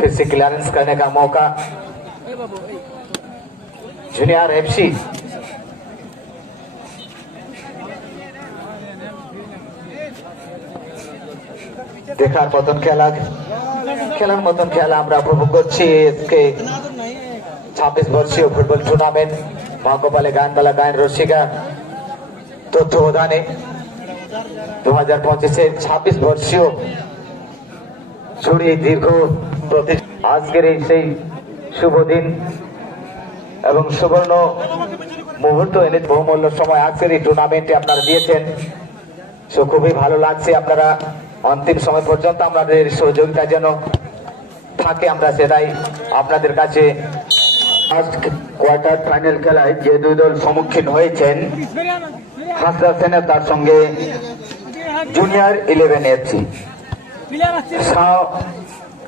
फिर से क्लियरेंस करने का मौका जूनियर एफसी देखार मतन खेलार मतन खेला আমরা উপভোগ করছি আজকে 26 বর্ষীয় ফুটবল টুর্নামেন্ট মহাকোপালে গানবালা গায়ন রসিকা তত্ত্বাবধানে 2025 এর 26 বর্ষীয় ছড়িয়ে দীর্ঘ আজকের এই সেই শুভ দিন এবং সুবর্ণ মুহূর্ত এনে বহুমূল্য সময় আজকের এই টুর্নামেন্টে আপনারা দিয়েছেন সো খুবই ভালো লাগছে আপনারা অন্তিম সময় পর্যন্ত আমাদের সহযোগিতা যেন থাকে আমরা সেটাই আপনাদের কাছে কোয়ার্টার ফাইনাল খেলায় যে দুই দল সম্মুখীন হয়েছেন হাসরা সেনা তার সঙ্গে জুনিয়র 11 এফসি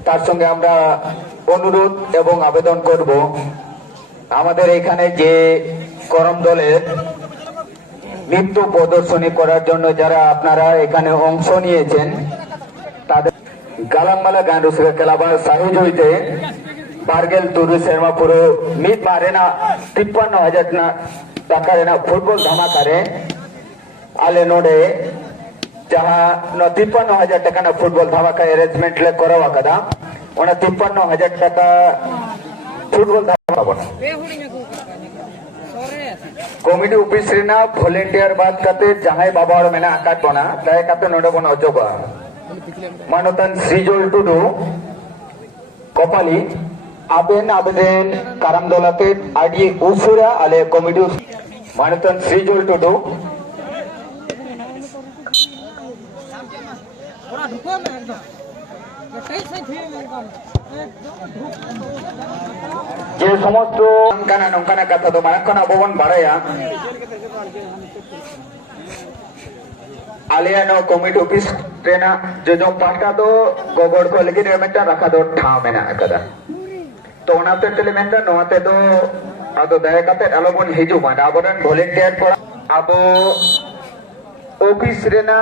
তার সঙ্গে আমরা অনুরোধ এবং আবেদন করব আমাদের এখানে যে করম দলের নৃত্য প্রদর্শনী করার জন্য যারা আপনারা এখানে অংশ নিয়েছেন তাদের গালাংমালা গান রসিকা খেলাবার সাহিজ হইতে বারগেল তুরু শর্মা পুরো মিট মারে না 53,000 টাকা রেনা ফুটবল ধামাকারে আলে নোডে जहाँ 53,000 टका ना फुटबॉल धमाका अरेंजमेंट ले करावा कदा ओना 53,000 टका फुटबॉल धमाका बना कमिटी ऑफिस रेना वॉलंटियर बात करते जहाँ बाबा और मैंने आकाश बना ताए काते नोडे बना जोगा मानोतन श्रीजोल टुडू कपाली आबेन आबेदन करम दौलते आडी उसुरा आले कमिटी मानोतन श्रीजोल टुडू যে সমস্ত নঙ্কানা কথা তো মারাক্ষণ আবহন বাড়াইয়া আলিয়ানো কমিটি অফিস ট্রেনা যে পাঁচটা তো গোবর को लेकिन एमेंटा रखा दो ठाव में ना कदा तो ओनाते एलिमेंटा नोते दो आदो दया काते अलबन हिजु मा आबरन वॉलंटियर पर आबो ऑफिस रेना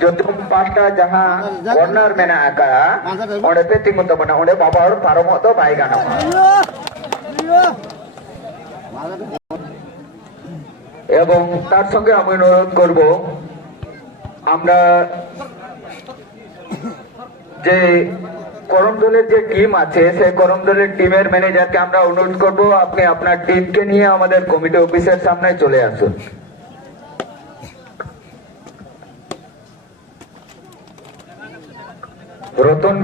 जो पांचटा जहां कॉर्नर में ना आका ओडे पे तिंग तो बना ओडे बाबा और पारम तो बाई गाना এবং তার সঙ্গে আমি অনুরোধ করব আমরা যে করম দলের যে টিম আছে সেই করম দলের টিমের ম্যানেজারকে আমরা অনুরোধ করব আপনি আপনার টিমকে নিয়ে আমাদের কমিটি অফিসের সামনে চলে আসুন रतन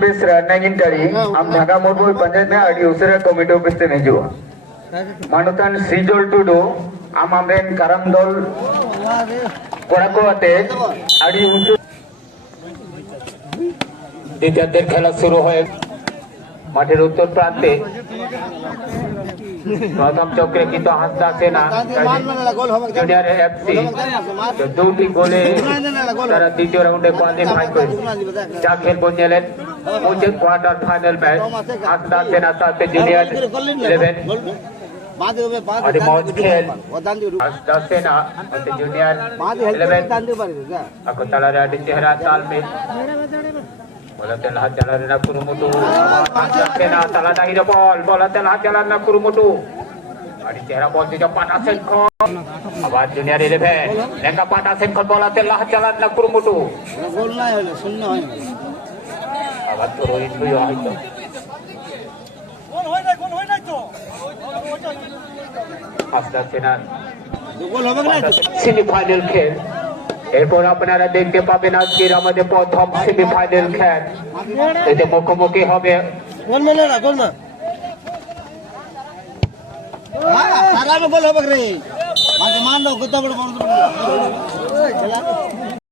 बेसरा नागिनटारी हम ढाका मोड़ पंचायत में आड़ी उसरे कमिटी ऑफिस से नहीं जुआ मानुतन श्रीजोल टुडू हम हमरेन करम दल कोड़ा को आते आड़ी उसु द्वितीय खेला शुरू है माठेर उत्तर प्रांते प्रथम चक्रे কিন্তু হাসদা সেনা জুনিয়র এফসি দুটি গোলে তারা দ্বিতীয় রাউন্ডে কোয়ালিফাই করে যা খেল বঞ্জেলেন মুঝে কোয়ার্টার ফাইনাল ম্যাচ হাসদা সেনা সাথে জুনিয়র 11 और मौज खेल हासदा सेना और junior 11 aku talara di chehra ताल में bola telah jalan na kurumutu kena salah dahir bola telah jalan na kurumutu adi chehra bol di pata senkon abar junior 11 lengka pata senkon bola telah jalan na kurumutu gol nai holo shunno hoy abar toroin hoyo hoyto gol hoy nai to Hasda সেনা গল হবে না semifinal খেল এরপর আপনারা দেখতে পাবেন আজকের আমাদের প্রথম সেমিফাইনাল খেল এতে মুখোমুখি হবে গোল মেলে না গোল না সারা গোল হবে রে মানে মান দাও কত বড় বড় খেলা